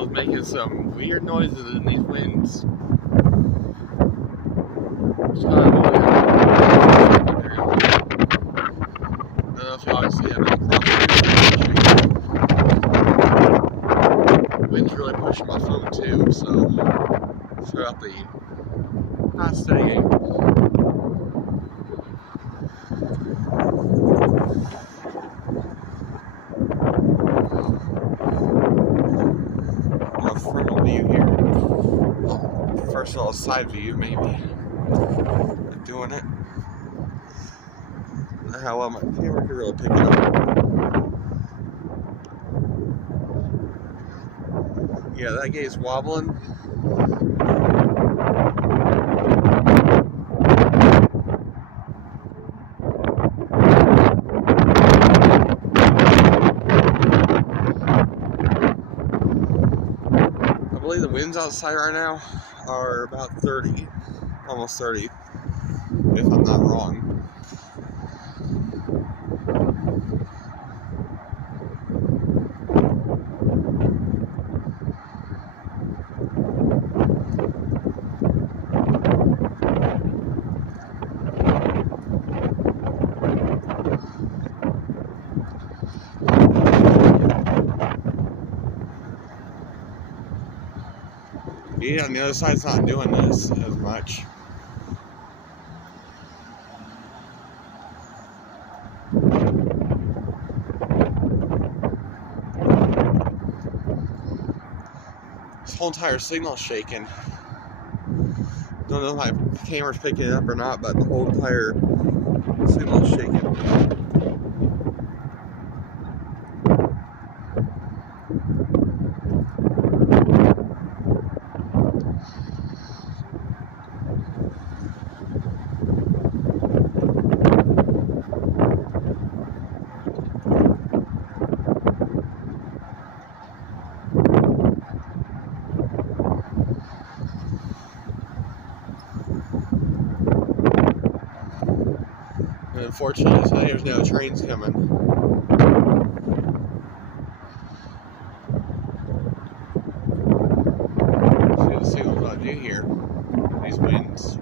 signal's making some weird noises in these winds. It's kind of weird. I don't know if you obviously have it across the wind's really pushing my phone too, so throughout the not steady. Frontal view here. First of all, side view maybe. I'm doing it. I don't know how well my camera can really pick it up. Yeah, that gate's wobbling. I believe the winds outside right now are about 30, almost 30, if I'm not wrong. Yeah, on the other side's not doing this as much. This whole entire signal's shaking. Don't know if my camera's picking it up or not, but the whole entire signal's shaking. Unfortunately, there's no trains coming. See what the signal's gonna do here. These winds.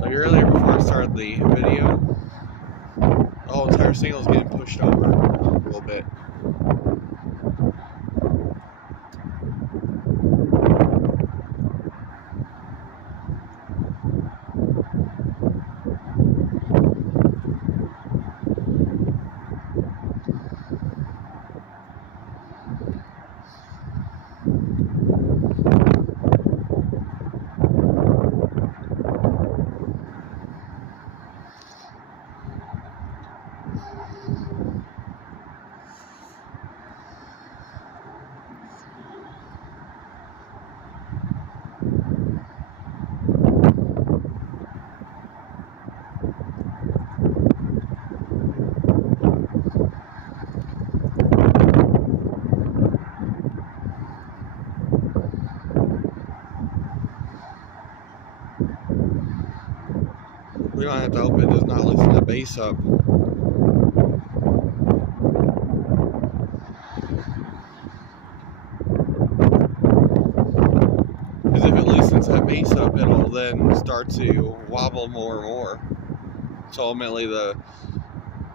Like earlier, before I started the video, the whole entire signal's getting pushed over a little bit. We don't have to hope it does not loosen the base up. Because if it loosens that base up, it'll then start to wobble more and more. So ultimately the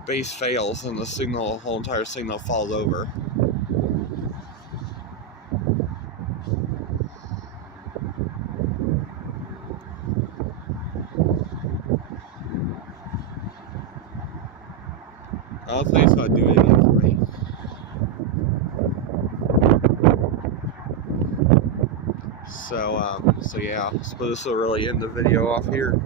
base fails and the signal, whole entire signal falls over. I don't think it's going to do anything for me. So yeah, so this will really end the video off here.